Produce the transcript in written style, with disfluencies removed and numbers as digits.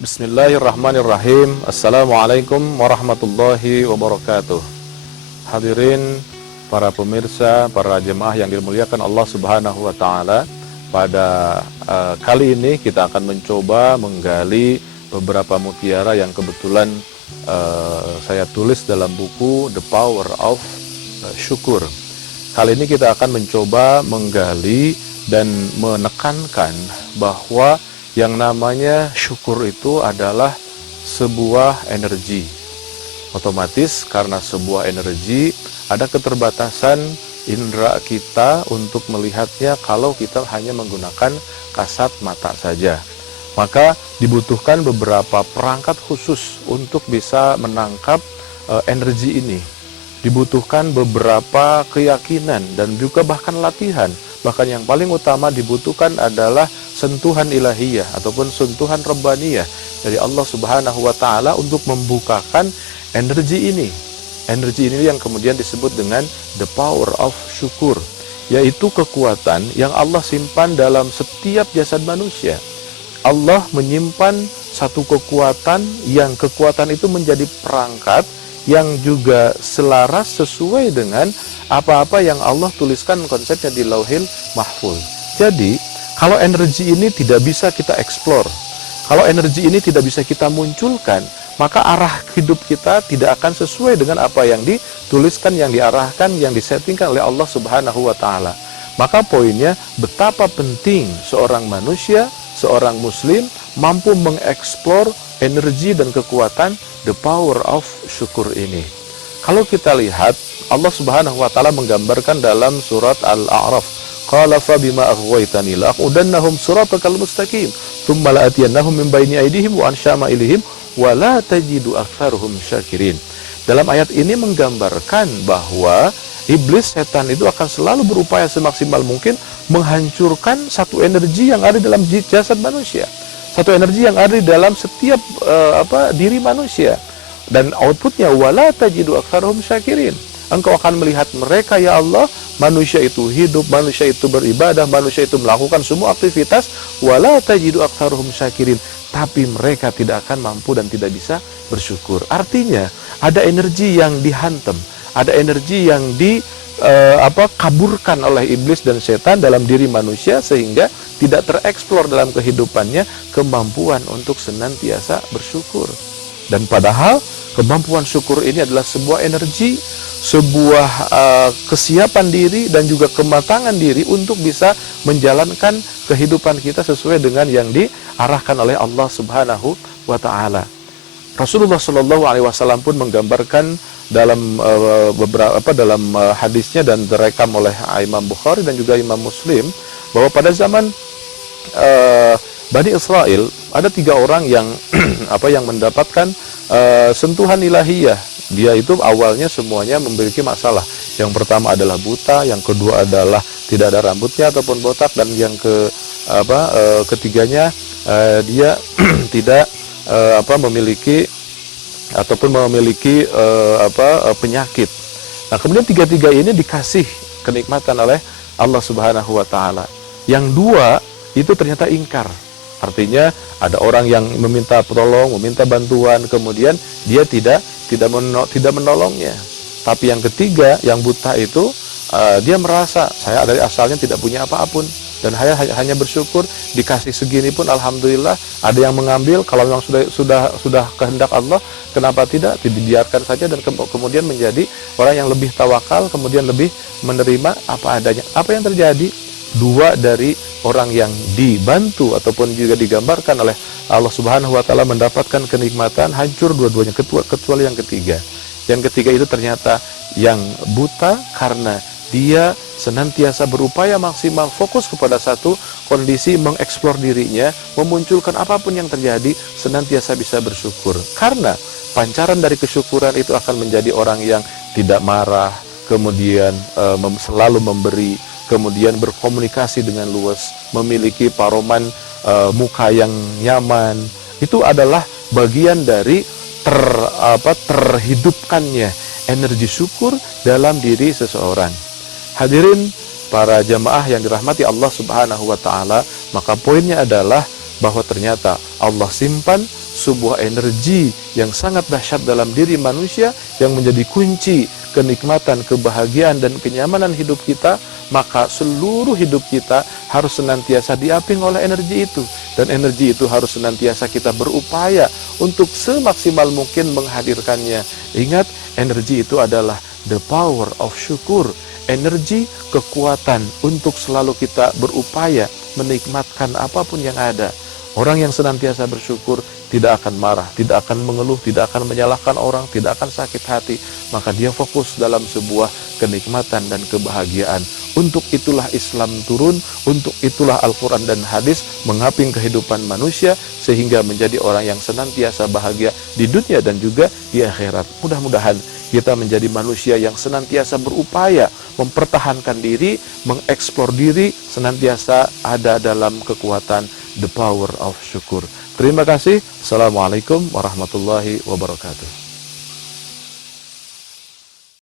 Bismillahirrahmanirrahim. Assalamualaikum warahmatullahi wabarakatuh. Hadirin para pemirsa, para jemaah yang dimuliakan Allah Subhanahu wa taala. Pada kali ini kita akan mencoba menggali beberapa mutiara yang kebetulan saya tulis dalam buku The Power of Syukur. Kali ini kita akan mencoba menggali dan menekankan bahwa yang namanya syukur itu adalah sebuah energi. Otomatis karena sebuah energi, ada keterbatasan indera kita untuk melihatnya kalau kita hanya menggunakan kasat mata saja. Maka dibutuhkan beberapa perangkat khusus untuk bisa menangkap energi ini. Dibutuhkan beberapa keyakinan dan juga bahkan latihan. Bahkan yang paling utama dibutuhkan adalah sentuhan ilahiyah ataupun sentuhan rabbaniyah dari Allah Subhanahu wa taala untuk membukakan energi ini. Energi ini yang kemudian disebut dengan the power of syukur, yaitu kekuatan yang Allah simpan dalam setiap jasad manusia. Allah menyimpan satu kekuatan yang kekuatan itu menjadi perangkat yang juga selaras sesuai dengan apa-apa yang Allah tuliskan konsepnya di Lauhil Mahfuz. Jadi, kalau energi ini tidak bisa kita eksplor, kalau energi ini tidak bisa kita munculkan, maka arah hidup kita tidak akan sesuai dengan apa yang dituliskan, yang diarahkan, yang disettingkan oleh Allah Subhanahu wa taala. Maka poinnya, betapa penting seorang manusia, seorang muslim mampu mengeksplor energi dan kekuatan the power of syukur ini. Kalau kita lihat, Allah Subhanahu wa taala menggambarkan dalam surat Al-A'raf, qala fa bima aghwaytani la'udannahum siratakal mustaqim thumma la'atiyannahum min bayni aydihim wa an syama'ilihim wa la tajidu aktsaruhum syakirin. Dalam ayat ini menggambarkan bahwa iblis, setan itu akan selalu berupaya semaksimal mungkin menghancurkan satu energi yang ada dalam jasad manusia, satu energi yang ada di dalam setiap diri manusia, dan outputnya wala tajidu aktsaruhum syakirin. Engkau akan melihat mereka, ya Allah, manusia itu hidup, manusia itu beribadah, manusia itu melakukan semua aktivitas, wala tajidu aktsaruhum syakirin, tapi mereka tidak akan mampu dan tidak bisa bersyukur. Artinya ada energi yang dihantam, ada energi yang kaburkan oleh iblis dan setan dalam diri manusia sehingga tidak tereksplor dalam kehidupannya kemampuan untuk senantiasa bersyukur. Dan padahal kemampuan syukur ini adalah sebuah energi, sebuah kesiapan diri dan juga kematangan diri untuk bisa menjalankan kehidupan kita sesuai dengan yang diarahkan oleh Allah Subhanahu wa taala. Rasulullah Shallallahu alaihi wasallam pun menggambarkan dalam dalam hadisnya dan direkam oleh Imam Bukhari dan juga Imam Muslim bahwa pada zaman Bani Israel ada 3 orang yang yang mendapatkan sentuhan ilahiyah. Dia itu awalnya semuanya memiliki masalah. Yang pertama adalah buta, yang kedua adalah tidak ada rambutnya ataupun botak, dan yang ketiganya dia tidak memiliki penyakit. Nah, kemudian 3 ini dikasih kenikmatan oleh Allah Subhanahu wa taala. Yang 2 itu ternyata ingkar. Artinya ada orang yang meminta tolong, meminta bantuan, kemudian dia tidak menolongnya. Tapi yang ketiga, yang buta itu dia merasa saya dari asalnya tidak punya apa-apun dan hanya bersyukur dikasih segini pun alhamdulillah. Ada yang mengambil, kalau memang sudah kehendak Allah, kenapa tidak dibiarkan saja, dan kemudian menjadi orang yang lebih tawakal, kemudian lebih menerima apa adanya. Apa yang terjadi? 2 dari orang yang dibantu ataupun juga digambarkan oleh Allah Subhanahu wa taala mendapatkan kenikmatan, hancur dua-duanya kecuali yang ketiga. Yang ketiga itu ternyata yang buta karena dia senantiasa berupaya maksimal fokus kepada satu kondisi, mengeksplor dirinya, memunculkan apapun yang terjadi, senantiasa bisa bersyukur. Karena pancaran dari kesyukuran itu akan menjadi orang yang tidak marah, kemudian selalu memberi, kemudian berkomunikasi dengan luas, memiliki paroman muka yang nyaman. Itu adalah bagian dari terhidupkannya energi syukur dalam diri seseorang. Hadirin para jamaah yang dirahmati Allah Subhanahu wa taala, maka poinnya adalah bahwa ternyata Allah simpan sebuah energi yang sangat dahsyat dalam diri manusia yang menjadi kunci kenikmatan, kebahagiaan, dan kenyamanan hidup kita, maka seluruh hidup kita harus senantiasa diaping oleh energi itu. Dan energi itu harus senantiasa kita berupaya untuk semaksimal mungkin menghadirkannya. Ingat, energi itu adalah the power of syukur, energi kekuatan untuk selalu kita berupaya menikmatkan apapun yang ada. Orang yang senantiasa bersyukur tidak akan marah, tidak akan mengeluh, tidak akan menyalahkan orang, tidak akan sakit hati. Maka dia fokus dalam sebuah kenikmatan dan kebahagiaan. Untuk itulah Islam turun, untuk itulah Al-Quran dan hadis mengaping kehidupan manusia sehingga menjadi orang yang senantiasa bahagia di dunia dan juga di akhirat. Mudah-mudahan kita menjadi manusia yang senantiasa berupaya mempertahankan diri, mengeksplor diri, senantiasa ada dalam kekuatan the power of syukur. Terima kasih. Assalamualaikum warahmatullahi wabarakatuh.